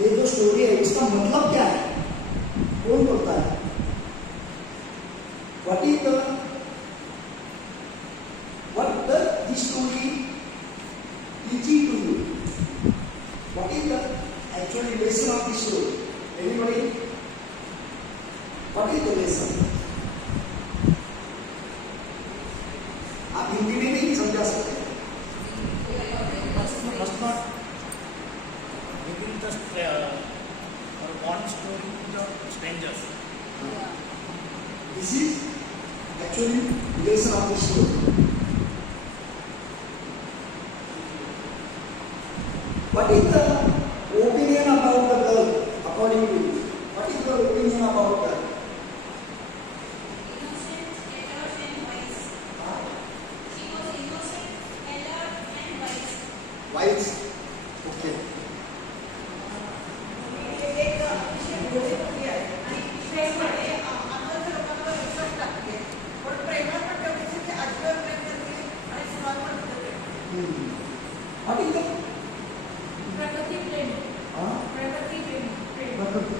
ये जो स्टोरी है इसका मतलब क्या है, कौन बोलता है? What is the this story teaching to you? What is the actually lesson of this story? Anybody? What is the lesson? आप हिंदी में नहीं समझा सकते. Must not reveal the or one story to the strangers. This is actually lesson of the story. What is the opinion about the girl according to you? What is your opinion about her? Innocent, alert and wise. She was innocent, alert and wise. Wise. Okay. एक विषय बोलली आहे आणि विषयामध्ये अंधाच्या लोकांवर विश्वास टाकते पण प्रेमात पण ठेवण्याचे ते आजीवर प्रेम करते आणि सुरुवात पण करते. What is the प्रगती प्रेम huh? प्रगती प्रेम प्रकृती